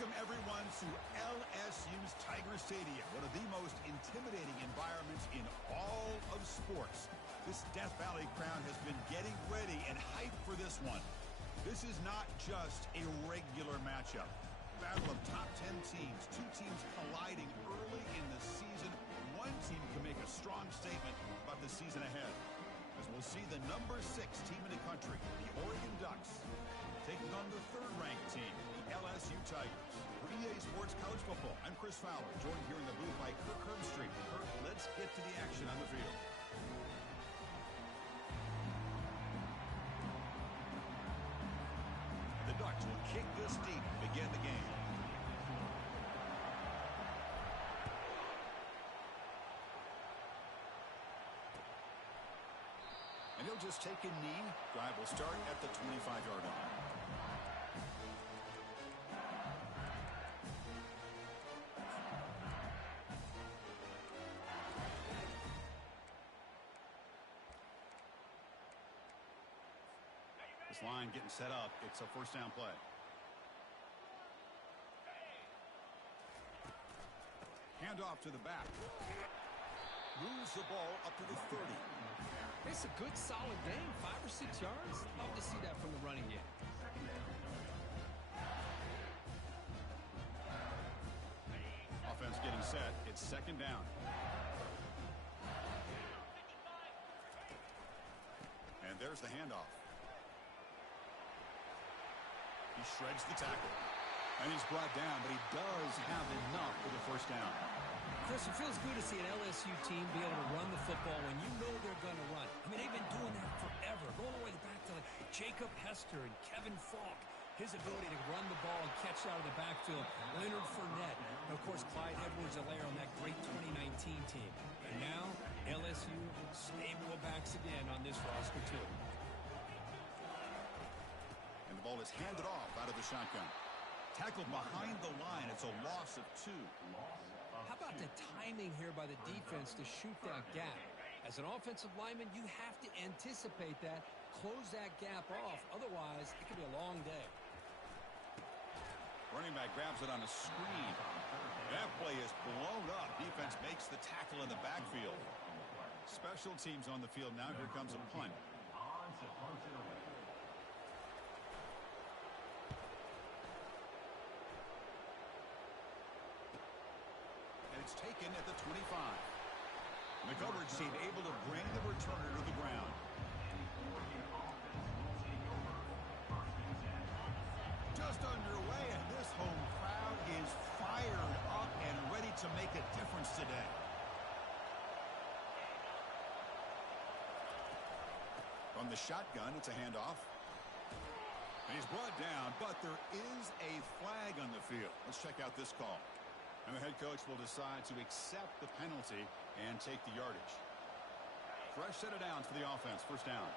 Welcome, everyone, to LSU's Tiger Stadium, one of the most intimidating environments in all of sports. This Death Valley crowd has been getting ready and hyped for this one. This is not just a regular matchup. Battle of top 10 teams, two teams colliding early in the season. One team can make a strong statement about the season ahead, as we'll see the number 6 team in the country, the Oregon Ducks, taking on the third-ranked team, the LSU Tigers. For EA Sports College Football, I'm Chris Fowler, joined here in the booth by Kirk Herbstreit. Kirk, let's get to the action on the field. The Ducks will kick this deep to begin the game. And he'll just take a knee. Drive will start at the 25-yard line. This line getting set up. It's a first down play. Handoff to the back. Moves the ball up to the 30. It's a good, solid game. 5 or 6 yards. Love to see that from the running game. Offense getting set. It's second down. And there's the handoff. He shreds the tackle. And he's brought down, but he does have enough for the first down. Chris, it feels good to see an LSU team be able to run the football when you know they're going to run. I mean, they've been doing that forever. Going all the way back to like Jacob Hester and Kevin Falk. His ability to run the ball and catch out of the backfield. Leonard Fournette. And, of course, Clyde Edwards-Helaire on that great 2019 team. And now, LSU stable of backs again on this roster, too. And the ball is handed off out of the shotgun. Tackled behind the line. It's a loss of 2. How about the timing here by the defense to shoot that gap? As an offensive lineman, you have to anticipate that, close that gap off. Otherwise, it could be a long day. Running back grabs it on a screen. That play is blown up. Defense makes the tackle in the backfield. Special teams on the field now. Here comes a punt. And it's taken at the 25. McGovern team able to bring the returner to the ground. Just underway, and this home crowd is fired up and ready to make a difference today. From the shotgun, it's a handoff. And he's brought down, but there is a flag on the field. Let's check out this call. And the head coach will decide to accept the penalty and take the yardage. Fresh set of downs for the offense. First down.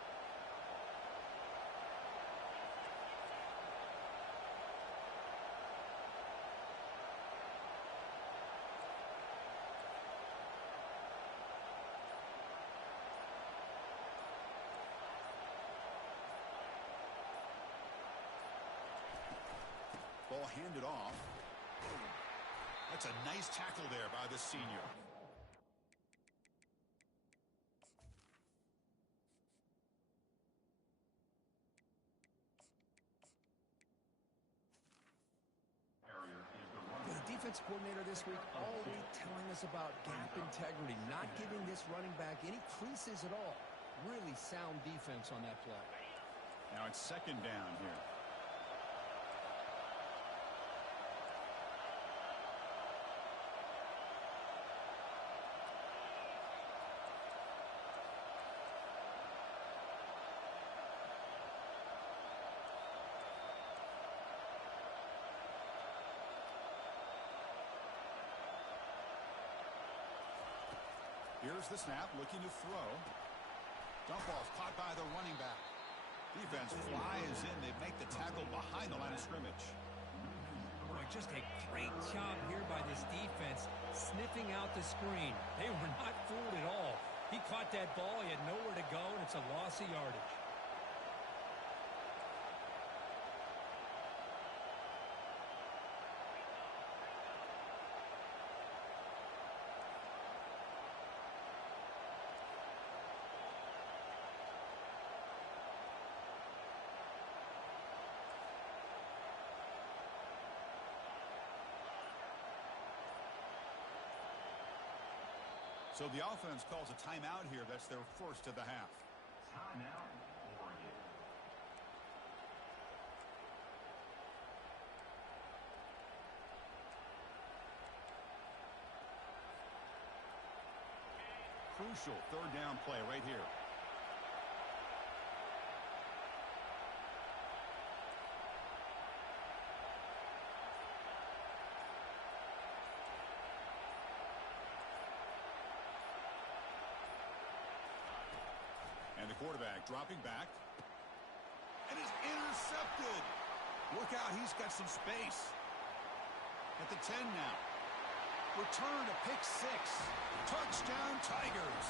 Ball handed off. That's a nice tackle there by the senior. The defense coordinator this week all week telling us about gap integrity, not giving this running back any creases at all. Really sound defense on that play. Now it's second down here. Here's the snap, looking to throw. Dump ball's caught by the running back. Defense flies in. They make the tackle behind the line of scrimmage. Boy, just a great job here by this defense, sniffing out the screen. They were not fooled at all. He caught that ball. He had nowhere to go, and it's a loss of yardage. So the offense calls a timeout here. That's their first of the half. Timeout, Oregon. Crucial third down play right here. And the quarterback dropping back. And is intercepted. Look out, he's got some space. At the 10 now. Return to pick 6. Touchdown Tigers.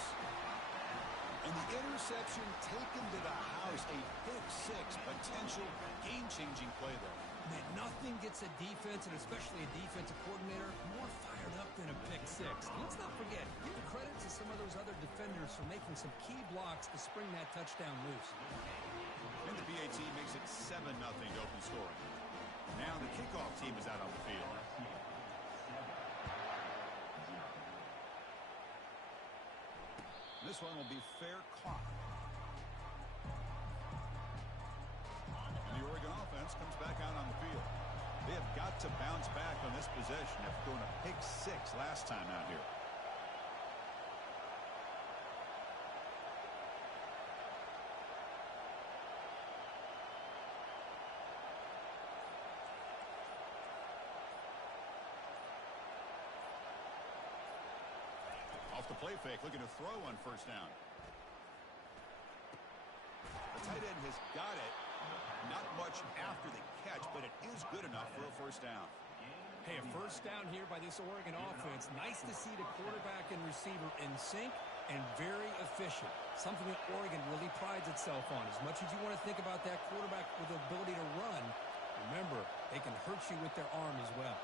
And the interception taken to the house. A pick 6 potential game-changing play there. Man, nothing gets a defense, and especially a defensive coordinator, more fired up than a pick 6. And let's not forget, give credit to some of those other defenders for making some key blocks to spring that touchdown loose. And the BAT makes it 7-0 to open scoring. Now the kickoff team is out on the field. This one will be fair caught. And the Oregon offense comes back out on the field. They have got to bounce back on this possession after throwing a pick 6 last time out here. Off the play fake, looking to throw on first down. The tight end has got it. Not much after the catch, but it is good enough for a first down. Hey, a first down here by this Oregon offense. Nice to see the quarterback and receiver in sync and very efficient. Something that Oregon really prides itself on. As much as you want to think about that quarterback with the ability to run, remember, they can hurt you with their arm as well.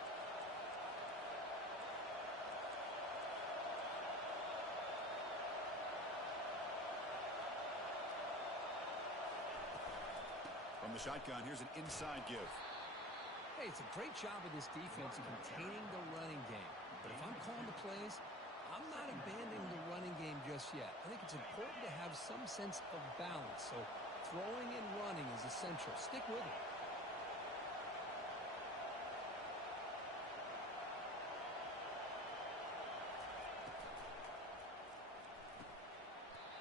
From the shotgun, here's an inside give. Hey, it's a great job of this defense containing the running game. But if I'm calling the plays, I'm not abandoning the running game just yet. I think it's important to have some sense of balance. So throwing and running is essential. Stick with it.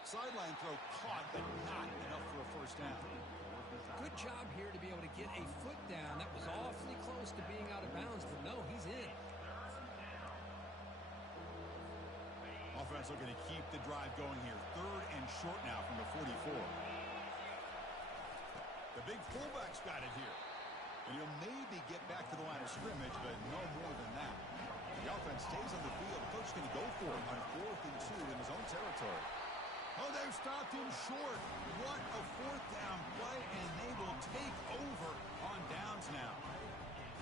Sideline throw caught, but not enough for a first down. Good job here to be able to get a foot down. That was awfully close to being out of bounds, but no, he's in. Offense looking to keep the drive going here. Third and short now from the 44. The big fullback's got it here. And he'll maybe get back to the line of scrimmage, but no more than that. The offense stays on the field. The coach is going to go for it on 4th and 2 in his own territory. Oh, they've stopped him short. What a fourth down play, and they will take over on downs now.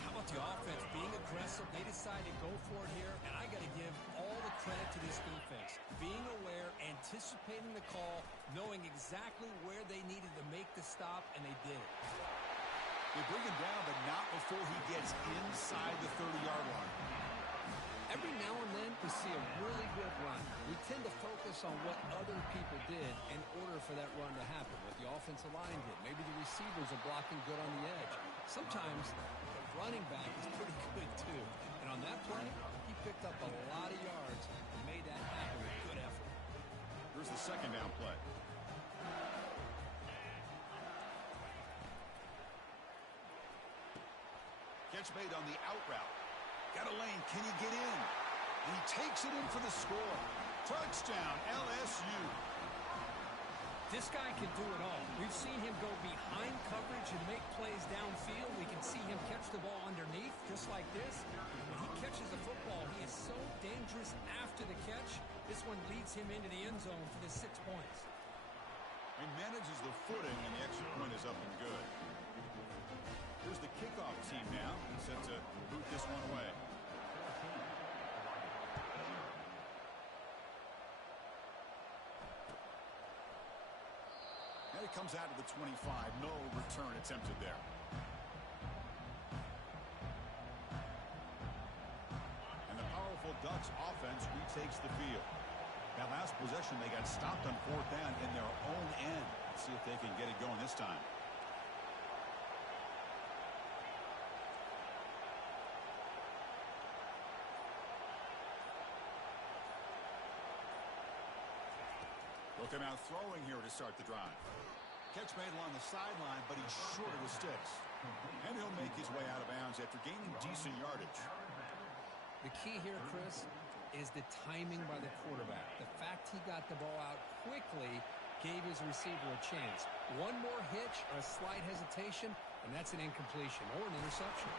How about the offense being aggressive? They decide to go for it here, and I got to give all the credit to this defense. Being aware, anticipating the call, knowing exactly where they needed to make the stop, and they did it. They bring him down, but not before he gets inside the 30-yard line. Every now and then we see a really good run. We tend to focus on what other people did in order for that run to happen. What the offensive line did. Maybe the receivers are blocking good on the edge. Sometimes the running back is pretty good too. And on that play, he picked up a lot of yards and made that happen with good effort. Here's the second down play. Catch made on the out route. Got a lane. Can he get in? And he takes it in for the score. Touchdown, LSU. This guy can do it all. We've seen him go behind coverage and make plays downfield. We can see him catch the ball underneath, just like this. When he catches the football, he is so dangerous after the catch. This one leads him into the end zone for the 6 points. He manages the footing, and the extra point is up and good. Here's the kickoff team now, set to boot this one away. And it comes out to the 25. No return attempted there. And the powerful Ducks offense retakes the field. That last possession, they got stopped on fourth down in their own end. Let's see if they can get it going this time. Looking out throwing here to start the drive. Catch made along the sideline, but he's short of the sticks. And he'll make his way out of bounds after gaining decent yardage. The key here, Chris, is the timing by the quarterback. The fact he got the ball out quickly gave his receiver a chance. One more hitch or a slight hesitation, and that's an incompletion or an interception.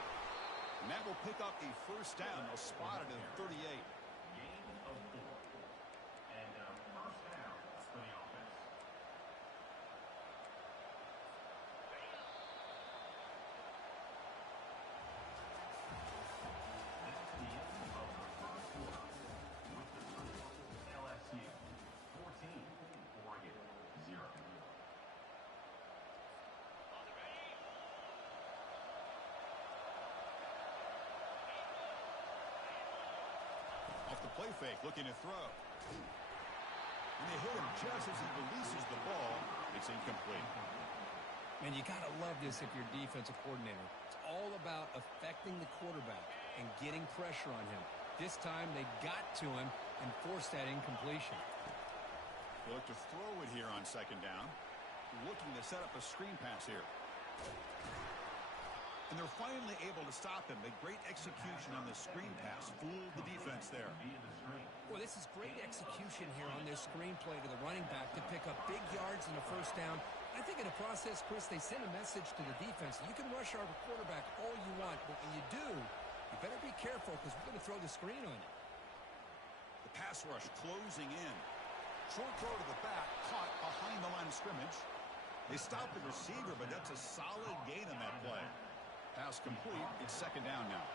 And that will pick up a first down. They'll spot it at 38. Gain of 4. And first down for the offense. That's the end of the first quarter with the score LSU 14, Oregon 0. Off the play fake, looking to throw. And they hit him just as he releases the ball. It's incomplete. Man, you got to love this if you're a defensive coordinator. It's all about affecting the quarterback and getting pressure on him. This time they got to him and forced that incompletion. They look to throw it here on second down. Looking to set up a screen pass here. And they're finally able to stop him. A great execution on the screen pass. Fooled the defense there. Well, this is great execution here on this screen play to the running back to pick up big yards in the first down. I think in the process, Chris, they send a message to the defense. You can rush our quarterback all you want, but when you do, you better be careful because we're going to throw the screen on you. The pass rush closing in. Short throw to the back, caught behind the line of scrimmage. They stop the receiver, but that's a solid gain on that play. Pass complete. It's second down now.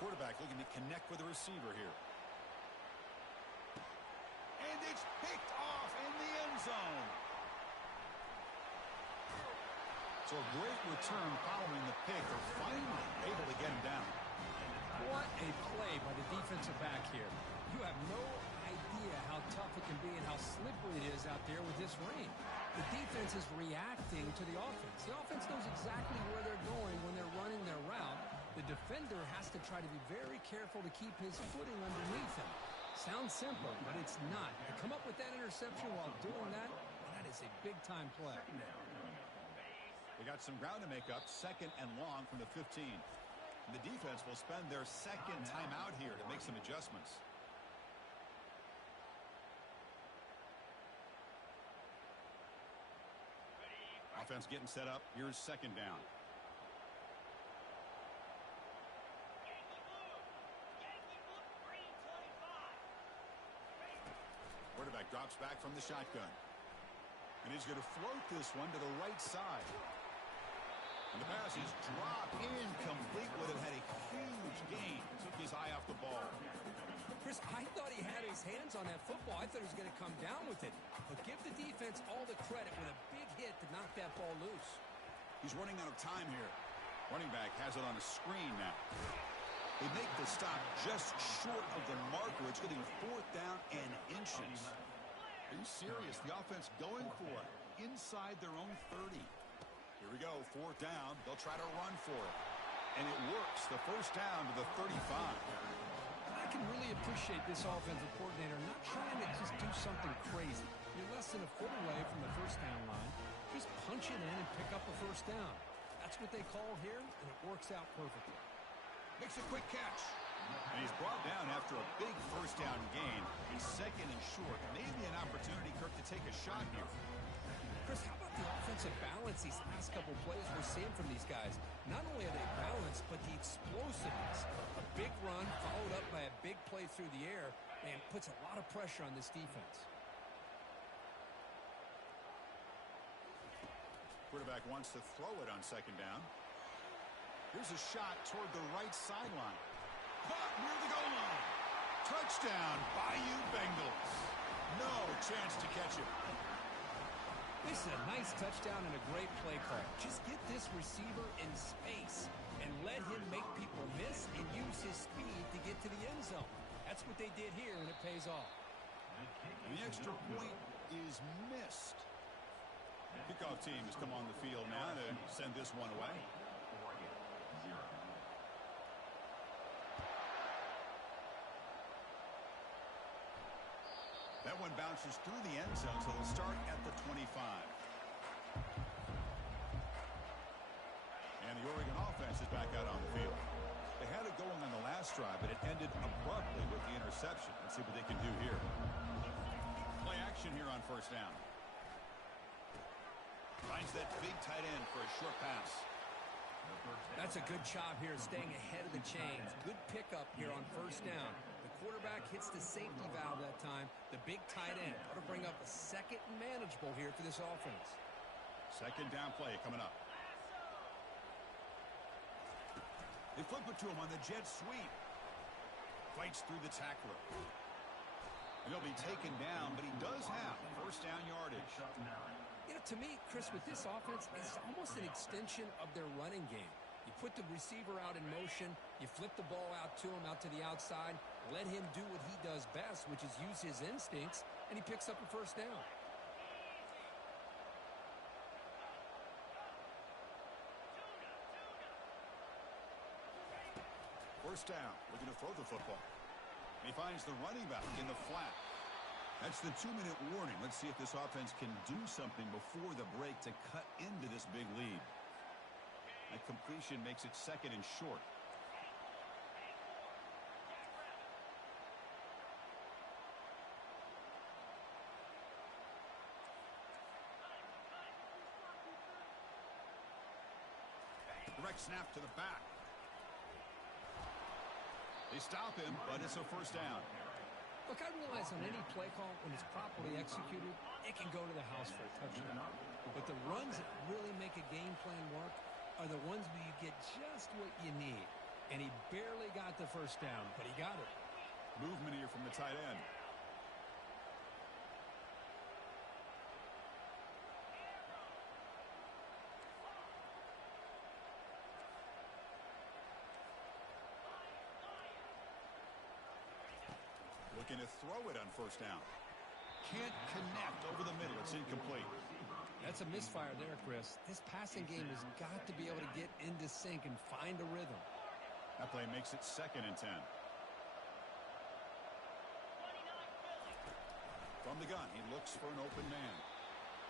Quarterback looking to connect with the receiver here. And it's picked off in the end zone. So a great return following the pick. They're finally able to get him down. What a play by the defensive back here. You have no idea how tough it can be and how slippery it is out there with this rain. The defense is reacting to the offense. The offense knows exactly where they're going when they're running their route. The defender has to try to be very careful to keep his footing underneath him. Sounds simple, but it's not. To come up with that interception while doing that, that is a big-time play. They got some ground to make up, second and long from the 15. And the defense will spend their second timeout here to make some adjustments. Offense getting set up. Here's second down. Quarterback drops back from the shotgun. And he's going to float this one to the right side. And the pass is dropped incomplete. Would have had a huge gain. Took his eye off the ball. Chris, I thought he had his hands on that football. I thought he was going to come down with it. But give the defense all the credit with a big hit to knock that ball loose. He's running out of time here. Running back has it on a screen now. They make the stop just short of the marker. It's getting fourth down and inches. Are you serious? The offense going for it inside their own 30. Here we go, fourth down. They'll try to run for it. And it works. The first down to the 35. I can really appreciate this offensive coordinator not trying to just do something crazy. You're less than a foot away from the first down line. Just punch it in and pick up a first down. That's what they call here, and it works out perfectly. Makes a quick catch. And he's brought down after a big first down gain. It's second and short. Maybe an opportunity, Kirk, to take a shot here. Chris, how about the offensive balance these last couple plays we're seeing from these guys? Not only are they balanced, but the explosiveness. A big run followed up by a big play through the air, and puts a lot of pressure on this defense. Quarterback wants to throw it on second down. Here's a shot toward the right sideline. Caught near the goal line. Touchdown, Bayou Bengals. No chance to catch him. This is a nice touchdown and a great play call. Just get this receiver in space and let him make people miss and use his speed to get to the end zone. That's what they did here, and it pays off. The extra point is missed. Kickoff team has come on the field now to send this one away. Oregon, 0. That one bounces through the end zone, so they'll start at the 25. And the Oregon offense is back out on the field. They had it going on the last drive, but it ended abruptly with the interception. Let's see what they can do here. Play action here on first down. Finds that big tight end for a short pass. That's a good job here staying ahead of the chains. Good pickup here on first down. The quarterback hits the safety valve that time. The big tight end. That'll bring up a second and manageable here for this offense. Second down play coming up. They flip it to him on the jet sweep. Fights through the tackler. He'll be taken down, but he does have first down yardage. You know, to me, Chris, with this offense, it's almost an extension of their running game. You put the receiver out in motion, you flip the ball out to him, out to the outside, let him do what he does best, which is use his instincts, and he picks up a first down. First down, looking to throw the football. He finds the running back in the flat. That's the 2-minute warning. Let's see if this offense can do something before the break to cut into this big lead. That completion makes it second and short. Direct snap to the back. They stop him, but it's a first down. Look, I realize on any play call, when it's properly executed, it can go to the house for a touchdown. But the runs that really make a game plan work are the ones where you get just what you need. And he barely got the first down, but he got it. Movement here from the tight end. Looking to throw it on first down. Can't connect over the middle. It's incomplete. That's a misfire there, Chris. This passing game has got to be able to get into sync and find a rhythm. That play makes it second and 10. From the gun, he looks for an open man.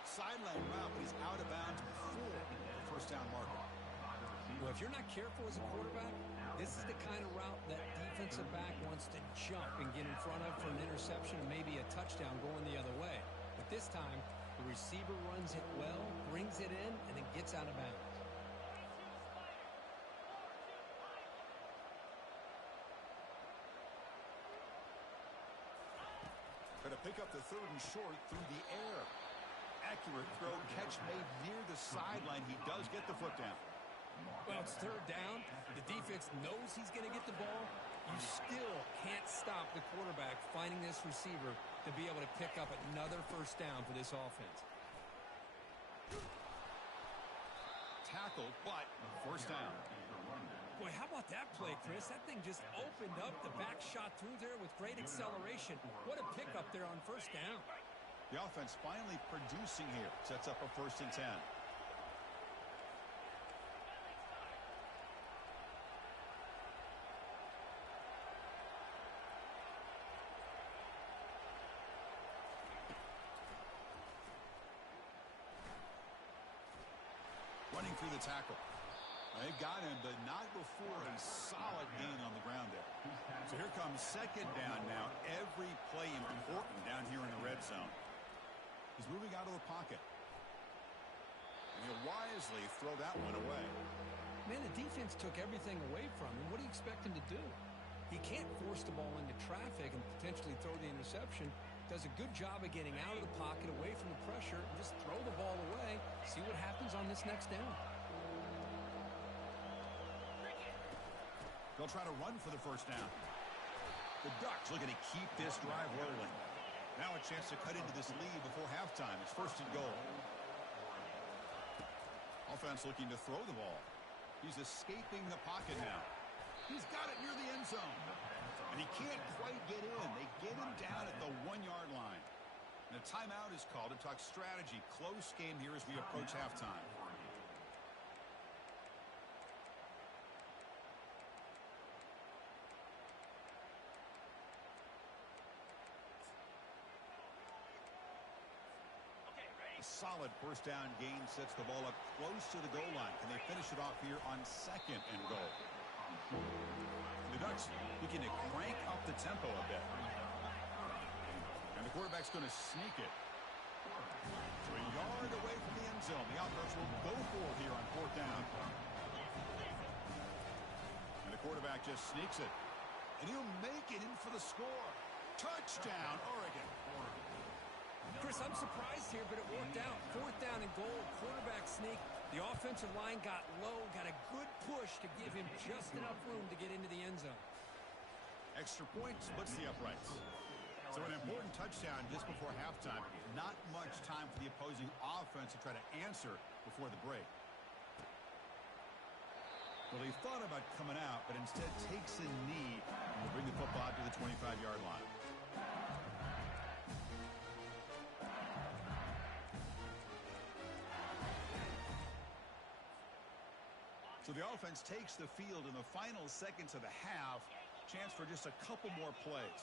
Sideline route, but he's out of bounds before the first down marker. Well, if you're not careful as a quarterback, this is the kind of route that defensive back wants to jump and get in front of for an interception and maybe a touchdown going the other way. But this time, the receiver runs it well, brings it in, and then gets out of bounds. Going to pick up the third and short through the air. Accurate throw, catch made near the sideline. He does get the foot down. Well, it's third down. The defense knows he's going to get the ball. You still can't stop the quarterback finding this receiver to be able to pick up another first down for this offense. Tackled, but first down. Boy, how about that play, Chris? That thing just opened up. The back shot through there with great acceleration. What a pickup there on first down. The offense finally producing here. Sets up a first and 10. Running through the tackle. They got him, but not before a solid gain on the ground there. So here comes second down now. Every play important down here in the red zone. He's moving out of the pocket. And he'll wisely throw that one away. Man, the defense took everything away from him. What do you expect him to do? He can't force the ball into traffic and potentially throw the interception. Does a good job of getting out of the pocket, away from the pressure, and just throw the ball away. See what happens on this next down. They'll try to run for the first down. The Ducks looking to keep this drive rolling. Now a chance to cut into this lead before halftime. It's 1st and goal. Offense looking to throw the ball. He's escaping the pocket now. He's got it near the end zone. And he can't quite get in. They get him down at the 1-yard line. And a timeout is called to talk strategy. Close game here as we approach halftime. Solid first down gain sets the ball up close to the goal line. Can they finish it off here on 2nd and goal? The Ducks looking to crank up the tempo a bit. And the quarterback's going to sneak it. So a yard away from the end zone. The offense will go for it here on 4th down. And the quarterback just sneaks it. And he'll make it in for the score. Touchdown, Oregon. Chris, I'm surprised here, but it worked out. 4th down and goal, quarterback sneak. The offensive line got low, got a good push to give him just enough room to get into the end zone. Extra point splits the uprights. So an important touchdown just before halftime. Not much time for the opposing offense to try to answer before the break. Well, he thought about coming out, but instead takes a knee to bring the football out to the 25-yard line. So the offense takes the field in the final seconds of the half. Chance for just a couple more plays.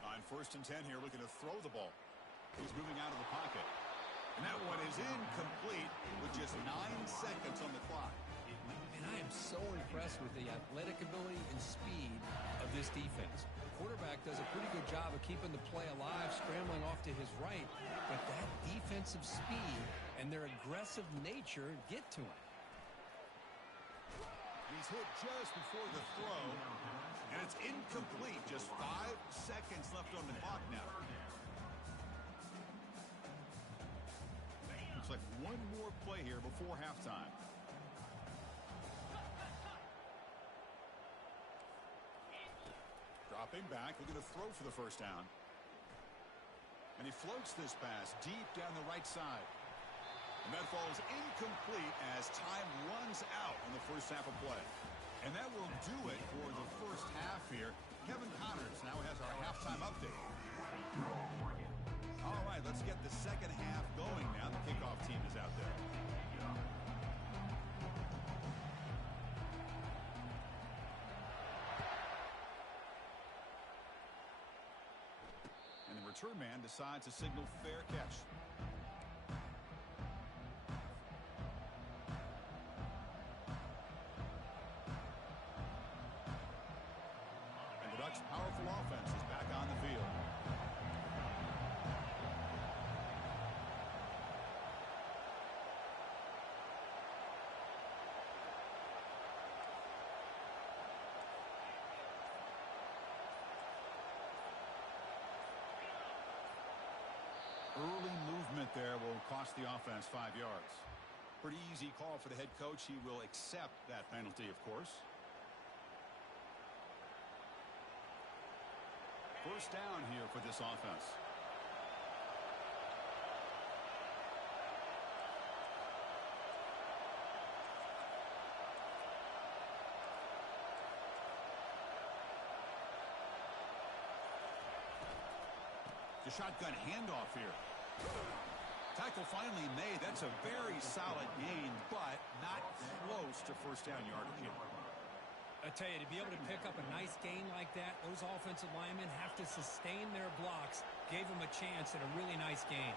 On 1st and 10 here, looking to throw the ball. He's moving out of the pocket. And that one is incomplete with just 9 seconds on the clock. And I am so impressed with the athletic ability and speed of this defense. The quarterback does a pretty good job of keeping the play alive, scrambling off to his right. But that defensive speed and their aggressive nature get to him. He's hit just before the throw, and it's incomplete. Just 5 seconds left on the clock now. Looks like one more play here before halftime. Dropping back, looking to throw for the 1st down. And he floats this pass deep down the right side. And that falls incomplete as time runs out in the first half of play. And that will do it for the first half here. Kevin Connors now has our halftime update. All right, let's get the second half going now. The kickoff team is out there. And the return man decides to signal fair catch. Powerful offense is back on the field. Early movement there will cost the offense 5 yards. Pretty easy call for the head coach. He will accept that penalty, of course. First down here for this offense. The shotgun handoff here. Tackle finally made. That's a very solid gain, but not close to first down yardage yet. I tell you, to be able to pick up a nice gain like that, those offensive linemen have to sustain their blocks. Gave them a chance at a really nice gain.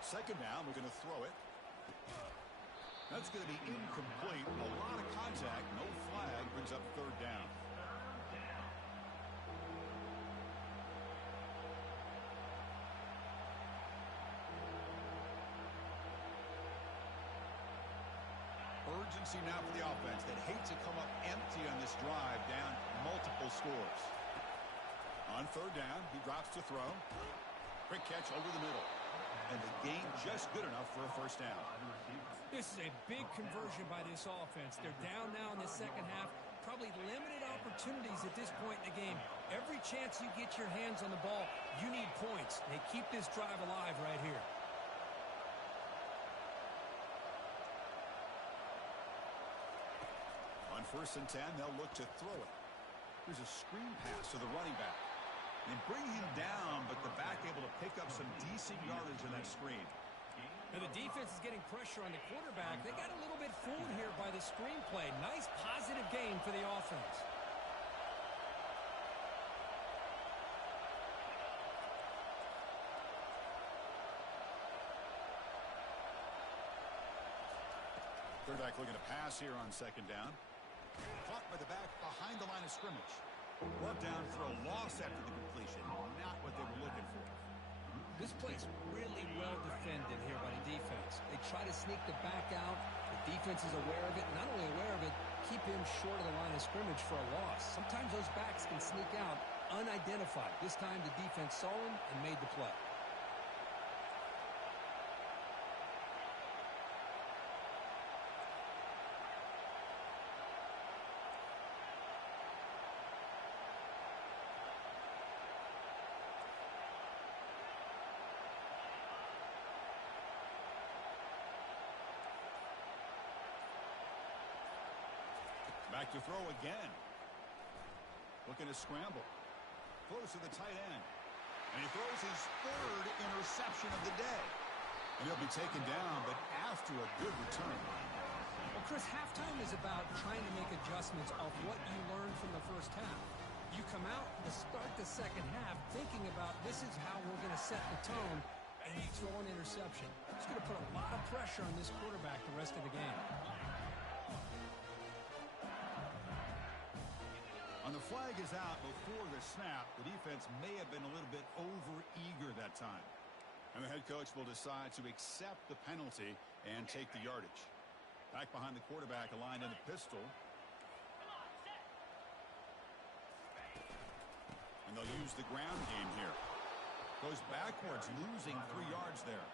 Second down, we're going to throw it. That's going to be incomplete. A lot of contact, no flag, brings up 3rd down. Urgency now for the offense that hates to come up empty on this drive, down multiple scores. On 3rd down, he drops to throw. Quick catch over the middle. and the gain just good enough for a first down. This is a big conversion by this offense. They're down now in the second half. Probably limited opportunities at this point in the game. Every chance you get your hands on the ball, you need points. They keep this drive alive right here. On 1st and 10, they'll look to throw it. Here's a screen pass to the running back. They bring him down, but the back able to pick up some decent yardage in that screen. Now the defense is getting pressure on the quarterback. They got a little bit fooled here by the screen play. Nice positive gain for the offense. Quarterback looking to pass here on 2nd down. Caught by the back behind the line of scrimmage. Brought down for a loss after the completion. Not what they were looking for. This play's really well defended here by the defense. They try to sneak the back out. The defense is aware of it. Not only aware of it, keep him short of the line of scrimmage for a loss. Sometimes those backs can sneak out unidentified. This time the defense saw him and made the play. Back to throw again. Looking to scramble. Throws to the tight end. And he throws his 3rd interception of the day. And he'll be taken down, but after a good return. Well, Chris, halftime is about trying to make adjustments off what you learned from the first half. You come out to start the second half thinking about this is how we're going to set the tone, and you throw an interception. It's going to put a lot of pressure on this quarterback the rest of the game. On the flag is out before the snap. The defense may have been a little bit over-eager that time. And the head coach will decide to accept the penalty and take the yardage. Back behind the quarterback, aligned in the pistol. And they'll use the ground game here. Goes backwards, losing 3 yards there.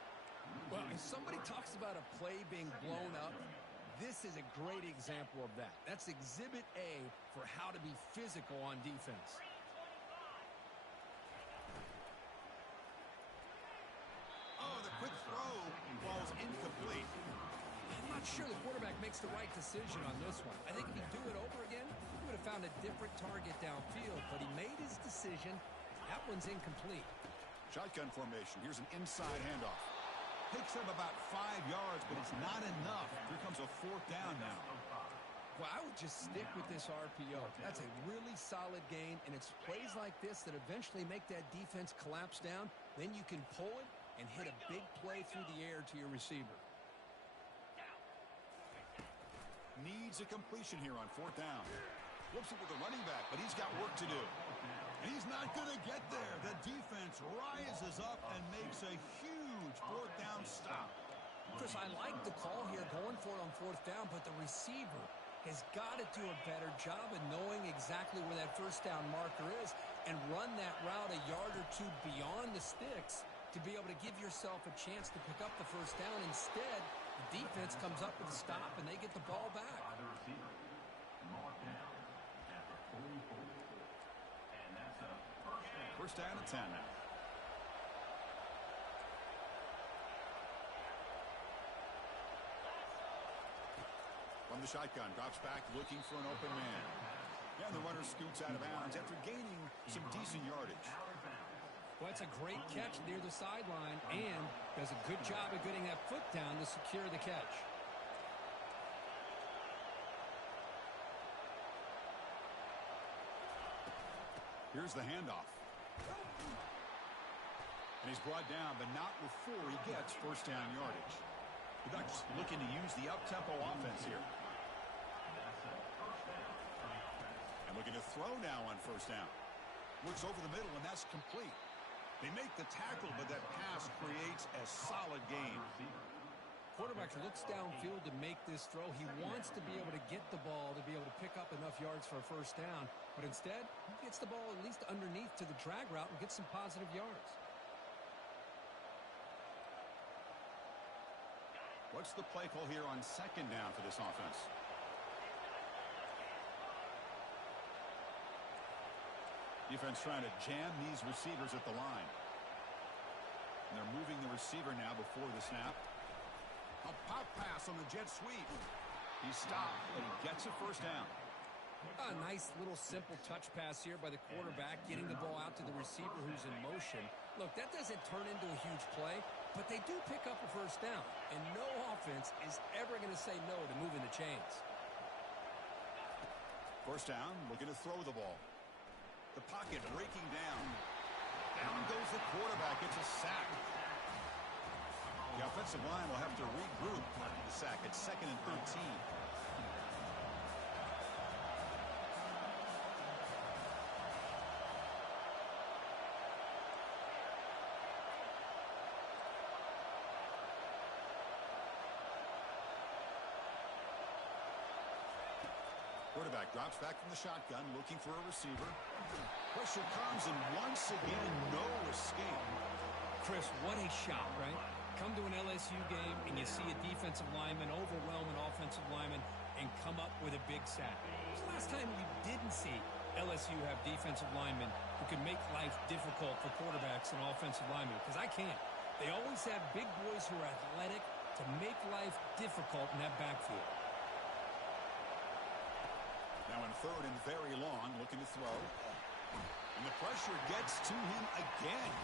Well, if somebody talks about a play being blown up, this is a great example of that. That's exhibit A for how to be physical on defense. Oh, the quick throw falls incomplete. I'm not sure the quarterback makes the right decision on this one. I think if he'd do it over again, he would have found a different target downfield, but he made his decision. That one's incomplete. Shotgun formation. Here's an inside handoff. Picks up about 5 yards, but it's not enough. Here comes a 4th down now. Well, I would just stick with this RPO. That's a really solid gain, and it's plays like this that eventually make that defense collapse down. Then you can pull it and hit a big play through the air to your receiver. Needs a completion here on 4th down. Flips it with the running back, but he's got work to do. And he's not going to get there. The defense rises up and makes a huge 4th down stop. Chris, I like the call here going for it on 4th down, but the receiver has got to do a better job of knowing exactly where that 1st down marker is and run that route a yard or 2 beyond the sticks to be able to give yourself a chance to pick up the 1st down. Instead, the defense comes up with a stop and they get the ball back. First down at 10 now. From the shotgun, drops back looking for an open man. And the runner scoots out of bounds after gaining some decent yardage. Well, it's a great catch near the sideline and does a good job of getting that foot down to secure the catch. Here's the handoff. And he's brought down, but not before he gets 1st down yardage. The Ducks looking to use the up-tempo offense here. And looking to throw now on 1st down. Works over the middle, and that's complete. They make the tackle, but that pass creates a solid gain. Quarterback looks downfield to make this throw. He wants to be able to get the ball to be able to pick up enough yards for a 1st down. But instead, he gets the ball at least underneath to the drag route and gets some positive yards. What's the play call here on second down for this offense? Defense trying to jam these receivers at the line. And they're moving the receiver now before the snap. A pop pass on the jet sweep. He stopped, but he gets a first down. A nice little simple touch pass here by the quarterback, getting the ball out to the receiver who's in motion. Look, that doesn't turn into a huge play, but they do pick up a first down. And no offense is ever going to say no to moving the chains. First down, looking to throw the ball. The pocket breaking down. Down goes the quarterback. It's a sack. The offensive line will have to regroup the sack at 2nd and 13. Quarterback drops back from the shotgun, looking for a receiver. Pressure comes, and once again, no escape. Chris, what a shot, right? Come to an LSU game, and you see a defensive lineman overwhelm an offensive lineman and come up with a big sack. It's the last time you didn't see LSU have defensive linemen who can make life difficult for quarterbacks and offensive linemen, because I can't. They always have big boys who are athletic to make life difficult in that backfield. Now in 3rd and very long, looking to throw. And the pressure gets to him again.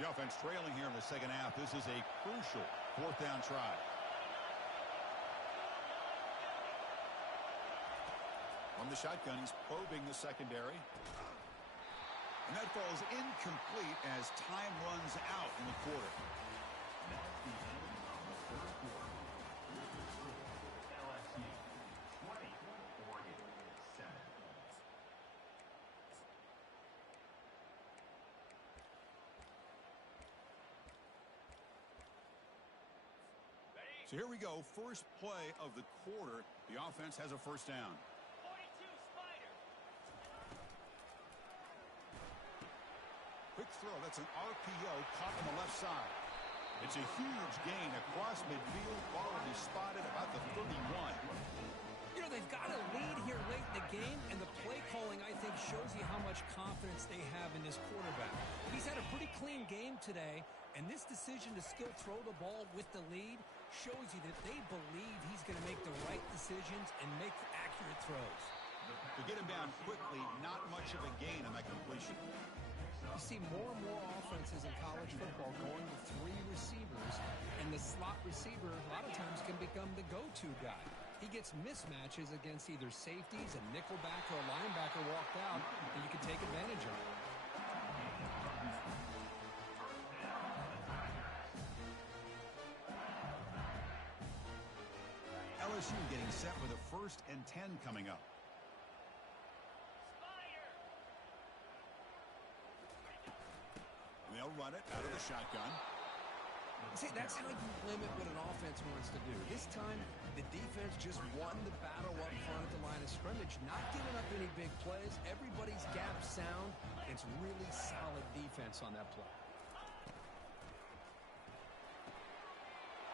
The offense trailing here in the second half. This is a crucial 4th down try. From the shotgun, he's probing the secondary. And that falls incomplete as time runs out in the quarter. That's the end of the third quarter. LSU 20, Oregon 7. So here we go. First play of the quarter. The offense has a first down. Quick throw. That's an RPO caught on the left side. It's a huge gain across midfield. Ball will be spotted about the 31. You know, they've got a lead here late in the game, and the play calling, I think, shows you how much confidence they have in this quarterback. He's had a pretty clean game today, and this decision to still throw the ball with the lead shows you that they believe he's going to make the right decisions and make accurate throws. To get him down quickly, not much of a gain on that completion. You see more and more offenses in college football going with 3 receivers, and the slot receiver a lot of times can become the go-to guy. He gets mismatches against either safeties, a nickelback, or a linebacker walked out, and you can take advantage of it. LSU getting set with a 1st and 10 coming up. They'll run it out of the shotgun. See, that's how you limit what an offense wants to do. This time, the defense just won the battle up front at the line of scrimmage, not giving up any big plays. Everybody's gap sound. It's really solid defense on that play.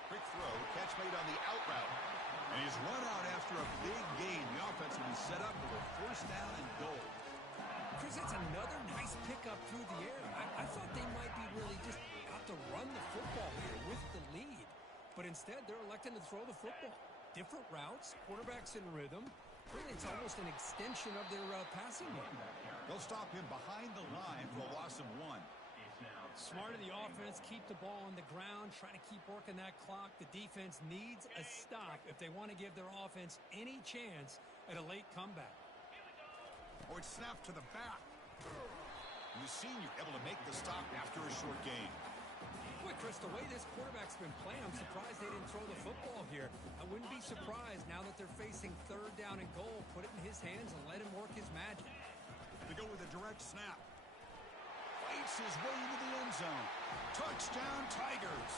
Quick throw, catch made on the out route. And he's run out after a big gain. The offense will be set up for a first down and goal. Chris, that's another nice pickup through the air. I thought they might be really just out to run the football here with the lead. But instead, they're electing to throw the football. Different routes, quarterbacks in rhythm. Really, it's almost an extension of their passing game. They'll stop him behind the line for a loss of 1. Smart of the offense, keep the ball on the ground, try to keep working that clock. The defense needs a stop if they want to give their offense any chance at a late comeback. Oh, it's snapped to the back. And the senior able to make the stop after a short gain. Boy, Chris, the way this quarterback's been playing, I'm surprised they didn't throw the football here. I wouldn't be surprised now that they're facing 3rd down and goal. Put it in his hands and let him work his magic. They go with a direct snap. Fights his way into the end zone. Touchdown, Tigers.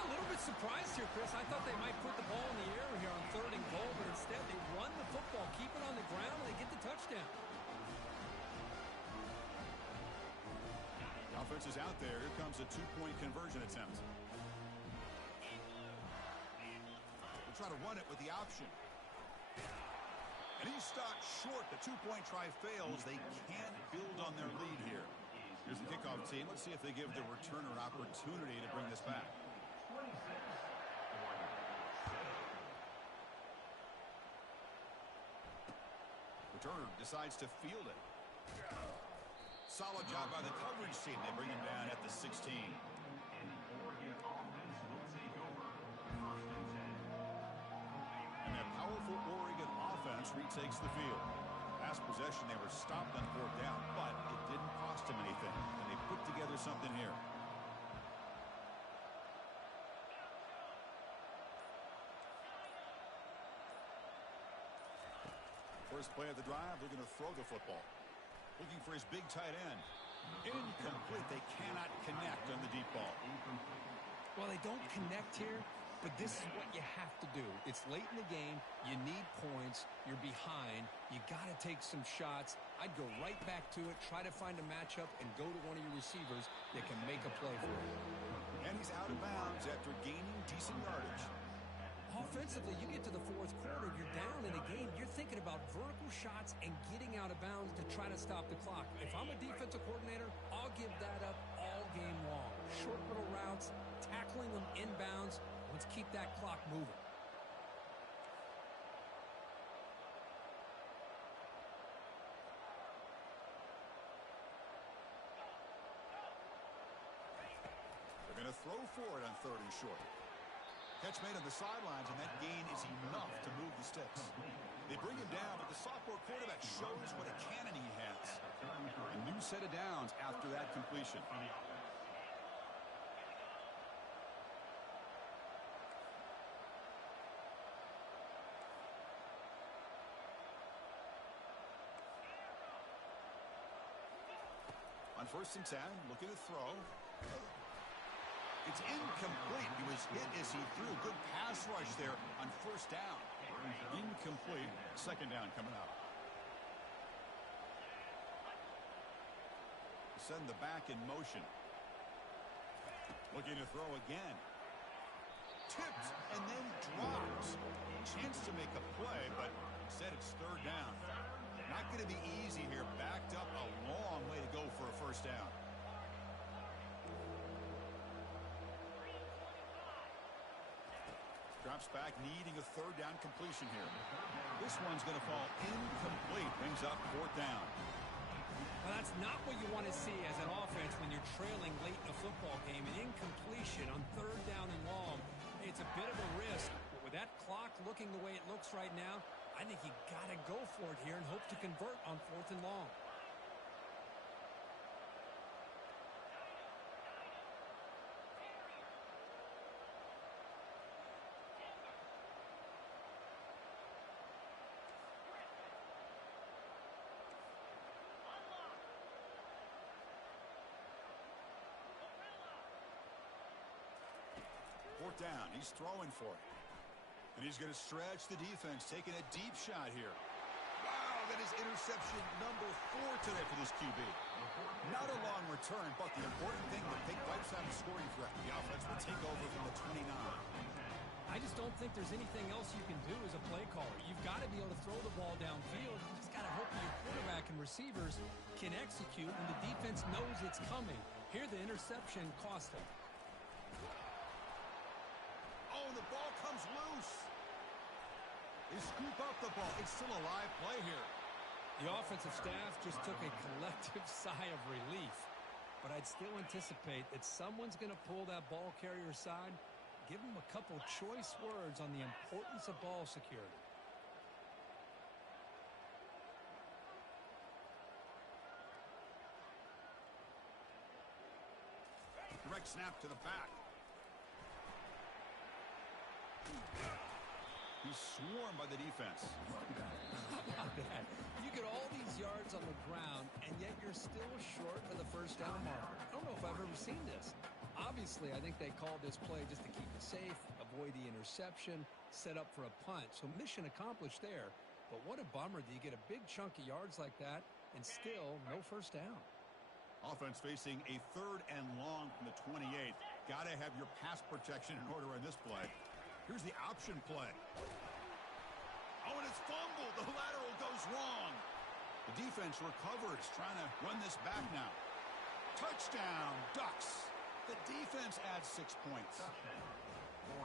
A little bit surprised here, Chris. I thought they might put the ball in the air here on 3rd and goal, but instead they run the football, keep it on the ground, and they get the touchdown. The offense is out there. Here comes a 2-point conversion attempt. They'll try to run it with the option. And he's stopped short. The 2-point try fails. They can't build on their lead here. Here's the kickoff team. Let's see if they give the returner opportunity to bring this back. Returner decides to field it. Solid job by the coverage team. They bring him down at the 16. And the Oregon offense will take over 1st and 10. And that powerful Oregon offense retakes the field. Last possession, they were stopped on 4th down, but it didn't cost them anything. And they put together something here. First play of the drive, they're going to throw the football. Looking for his big tight end. Incomplete. They cannot connect on the deep ball. Well, they don't connect here, but this is what you have to do. It's late in the game. You need points. You're behind. You got to take some shots. I'd go right back to it, try to find a matchup, and go to one of your receivers that can make a play for you. And he's out of bounds after gaining decent yardage. Offensively, you get to the 4th quarter, you're down in a game. You're thinking about vertical shots and getting out of bounds to try to stop the clock. If I'm a defensive coordinator, I'll give that up all game long. Short little routes, tackling them inbounds. Let's keep that clock moving. They're going to throw for it on 3rd and short. Catch made on the sidelines, and that gain is enough to move the sticks. They bring him down, but the sophomore quarterback shows what a cannon he has. A new set of downs after that completion. On 1st and 10, looking to throw. It's incomplete. He was hit as he threw. Good pass rush there on 1st down. Incomplete. 2nd down coming up. Send the back in motion. Looking to throw again. Tipped and then drops. Chance to make a play, but instead it's 3rd down. Not going to be easy here. Backed up a long way to go for a 1st down. Drops back, needing a 3rd down completion here. This one's going to fall incomplete. Brings up 4th down. Well, that's not what you want to see as an offense when you're trailing late in a football game. An incompletion on 3rd down and long. It's a bit of a risk, but with that clock looking the way it looks right now, I think you got to go for it here and hope to convert on 4th and long. Down. He's throwing for it. And he's going to stretch the defense, taking a deep shot here. Wow, that is interception number 4 today for this QB. Not a long return, but the important thing, the Pink Pipes have a scoring threat. The offense will take over from the 29. I just don't think there's anything else you can do as a play caller. You've got to be able to throw the ball downfield. You just got to hope your quarterback and receivers can execute when the defense knows it's coming. Here, the interception cost them. Oh, the ball comes loose. They scoop up the ball. It's still a live play here. The offensive staff just took a collective sigh of relief. But I'd still anticipate that someone's going to pull that ball carrier aside, give him a couple choice words on the importance of ball security. Direct snap to the back. He's swarmed by the defense. How about that? You get all these yards on the ground, and yet you're still short of the 1st down marker. I don't know if I've ever seen this. Obviously, I think they called this play just to keep it safe, avoid the interception, set up for a punt. So mission accomplished there. But what a bummer that you get a big chunk of yards like that and still no first down. Offense facing a 3rd and long from the 28. Got to have your pass protection in order on this play. Here's the option play. Oh, and it's fumbled. The lateral goes wrong. The defense recovers, trying to run this back now. Touchdown, Ducks. The defense adds 6 points.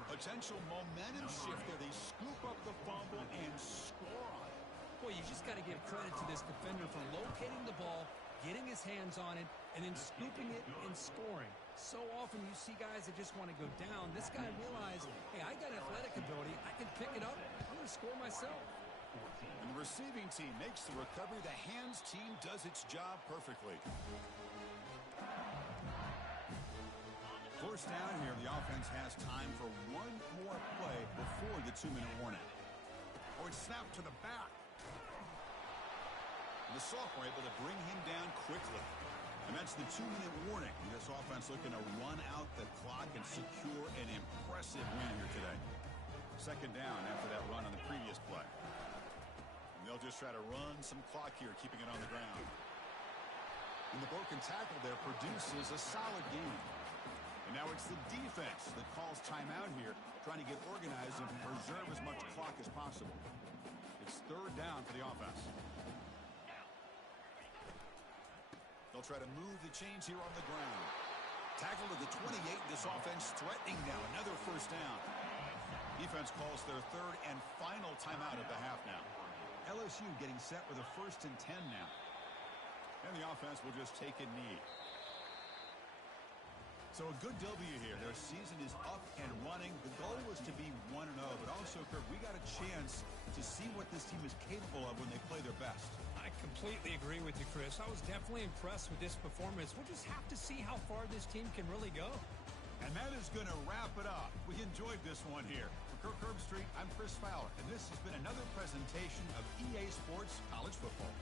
Potential momentum shift there. They scoop up the fumble and score on it. Boy, you just got to give credit to this defender for locating the ball, getting his hands on it, and then scooping it and scoring. So often you see guys that just want to go down. This guy realized, hey, I got athletic ability. I can pick it up. I'm going to score myself. And the receiving team makes the recovery. The hands team does its job perfectly. First down here, the offense has time for one more play before the 2-minute warning. Oh, it's snapped to the back. The sophomore able to bring him down quickly. And that's the 2-minute warning. This offense looking to run out the clock and secure an impressive win here today. Second down after that run on the previous play. And they'll just try to run some clock here, keeping it on the ground. And the broken tackle there produces a solid game. And now it's the defense that calls timeout here, trying to get organized and preserve as much clock as possible. It's 3rd down for the offense. They'll try to move the chains here on the ground. Tackle to the 28. This offense threatening now. Another first down. Defense calls their 3rd and final timeout of the half now. LSU getting set with a 1st and 10 now. And the offense will just take a knee. So a good W here. Their season is up and running. The goal was to be 1-0, but also, Kirk, we got a chance to see what this team is capable of when they play their best. I completely agree with you, Chris. I was definitely impressed with this performance. We'll just have to see how far this team can really go. And that is going to wrap it up. We enjoyed this one here. For Kirk Herbstreit, I'm Chris Fowler, and this has been another presentation of EA Sports College Football.